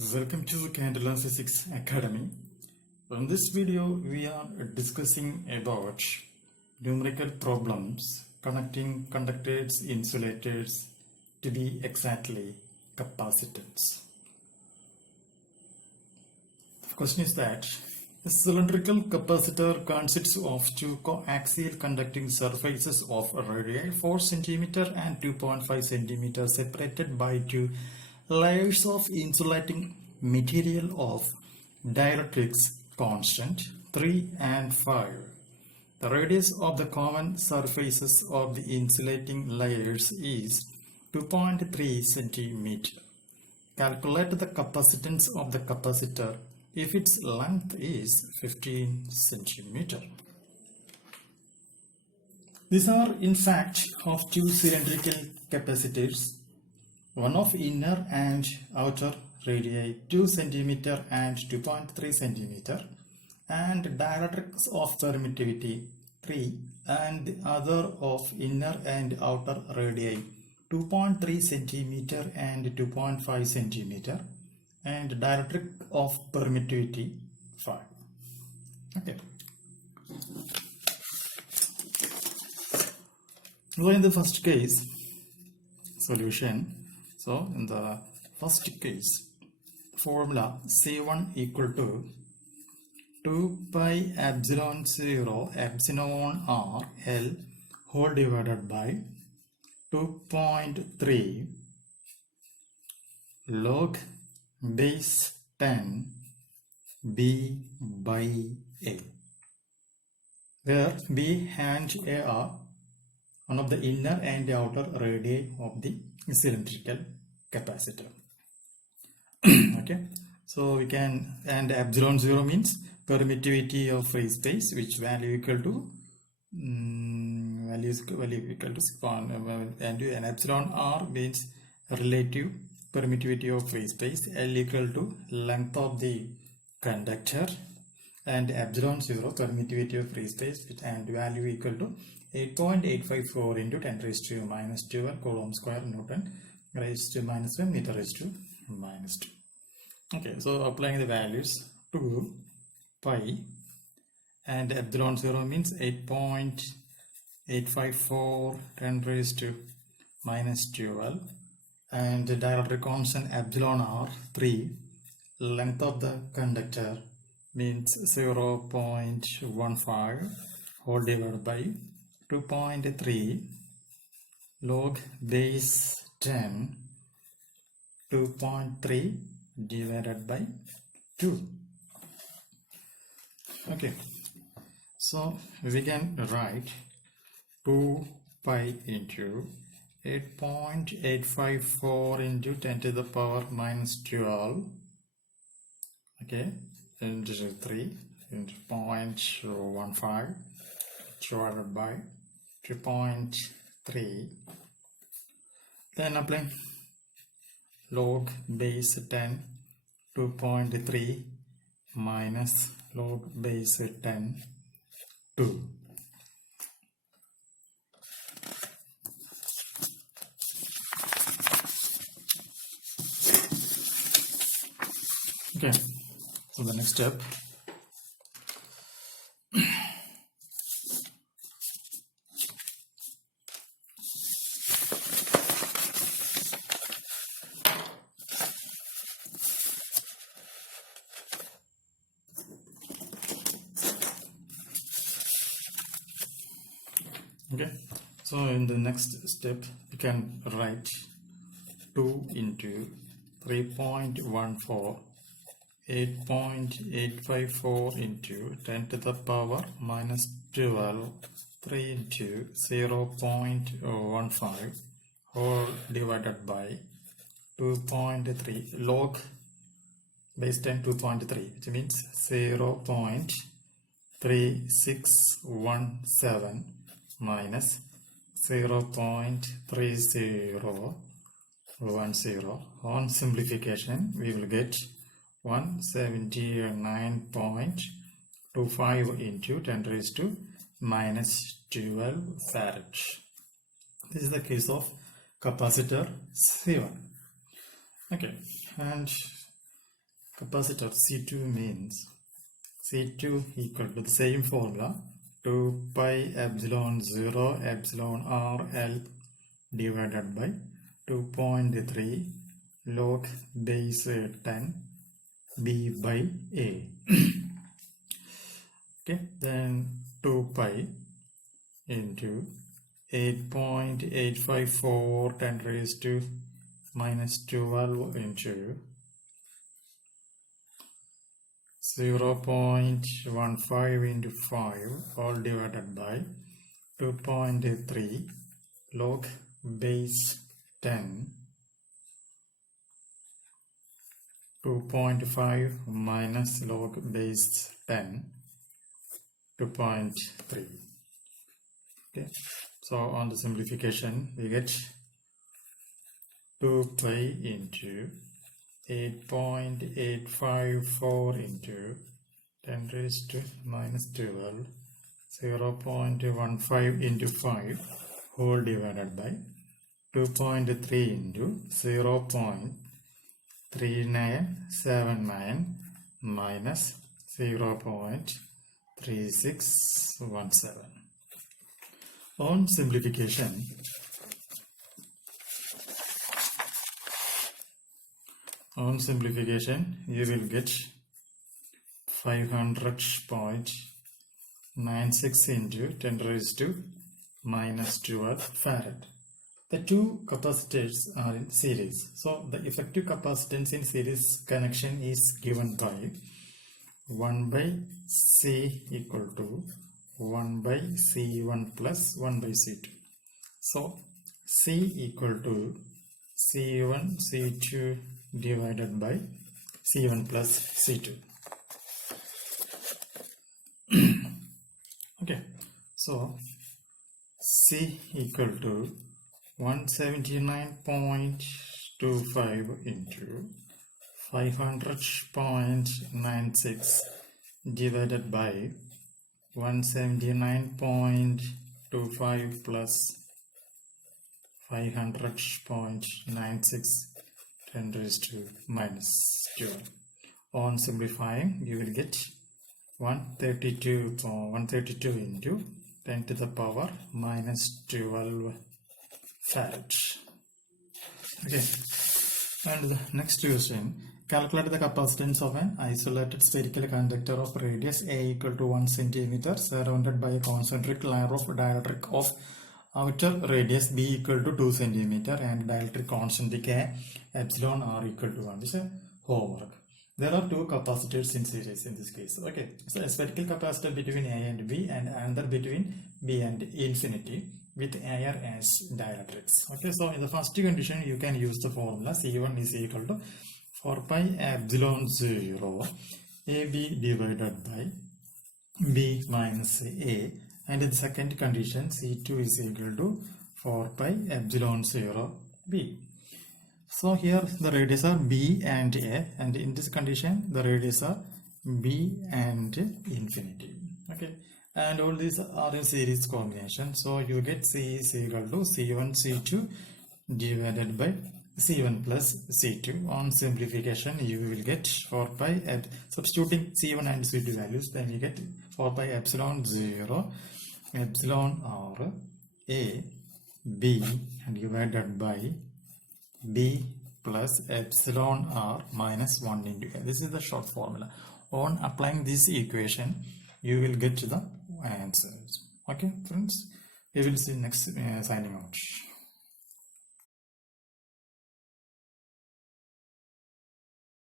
Welcome to the Candle Physics Academy. In this video, we are discussing about numerical problems connecting conductors, insulators, to be exactly capacitors. The question is that a cylindrical capacitor consists of two coaxial conducting surfaces of radii 4 cm and 2.5 cm separated by two layers of insulating material of dielectrics constant 3 and 5. The radius of the common surfaces of the insulating layers is 2.3 cm. Calculate the capacitance of the capacitor if its length is 15 cm. These are in fact of two cylindrical capacitors, one of inner and outer radii 2 cm and 2.3 cm, and dielectrics of permittivity 3, and the other of inner and outer radii 2.3 cm and 2.5 cm, and dielectric of permittivity 5. Okay. So in the first case, solution. So in the first case, formula C1 equal to 2 pi epsilon 0 epsilon r L whole divided by 2.3 log base 10 B by A, where B and A are one of the inner and outer radii of the cylindrical capacitor. Okay, so we can, and epsilon 0 means permittivity of free space, which value equal to value equal to 6, and epsilon r means relative permittivity of free space, L equal to length of the conductor, and epsilon 0 permittivity of free space, and value equal to 8.854 into 10 raised to minus 12 coulomb square Newton raised to minus 1 meter raised to minus 2. Okay, so applying the values 2 pi and epsilon 0 means 8.854 10 raised to minus 12, and the dielectric constant epsilon r 3, length of the conductor means 0.15 whole divided by 2.3 log base 10 2.3 divided by 2. Okay, so we can write 2 pi into 8.854 into 10 to the power minus 12, okay, into 3 into 0.15 divided by 2.3, then apply log base 10 2.3 minus log base 10 2. Okay, so the next step, okay, so in the next step we can write 2 into 3.14 8.854 into 10 to the power minus 12 3 into 0.15 whole divided by 2.3 log base 10 2.3, which means 0.3617 minus 0.3010. On simplification, we will get 179.25 into 10 raised to minus 12 farad. This is the case of capacitor C1. Okay, and capacitor C2 means C2 equal to the same formula 2 pi epsilon 0 epsilon R L divided by 2.3 log base 10 B by A. Okay, then 2 pi into 8.854 10 raised to minus 12 into 0.15 into 5 all divided by 2.3 log base 10 2.5 minus log base 10 2.3. Okay, so on the simplification we get 2 pi into 8.854 into 10 raised to minus 12 0.15 into 5 whole divided by 2.3 into 0.3979 minus 0.3617. On simplification, you will get 500.96 into 10 raised to minus 12 farad. The two capacitors are in series. So the effective capacitance in series connection is given by 1 by C equal to 1 by C1 plus 1 by C2. So C equal to C1 C2 divided by C1 plus C2. Okay, so C equal to 179.25 into 500.96 divided by 179.25 plus 500.96 10 raised to minus 12. On simplifying, you will get 132 into 10 to the power minus 12 farad. Okay, and the next question, calculate the capacitance of an isolated spherical conductor of radius A equal to 1 cm surrounded by a concentric layer of dielectric of outer radius B equal to 2 cm and dielectric constant K epsilon R equal to 1. This is homework. There are two capacitors in series in this case. Okay, so a spherical capacitor between A and B and another between B and infinity with air as dielectrics. Okay, so in the first condition you can use the formula C1 is equal to 4 pi epsilon 0 AB divided by B minus A, and in the second condition C2 is equal to 4 pi epsilon 0 B. So here the radius are B and A, and in this condition the radius are B and infinity. Okay, and all these are in series combination, so you get C is equal to C1 C2 divided by C1 plus C2. On simplification you will get 4 pi substituting C1 and C2 values, then you get 4 pi epsilon 0 epsilon R A B divided by B plus epsilon R minus 1 into A. This is the short formula. On applying this equation you will get the answers. Okay friends, we will see next signing out.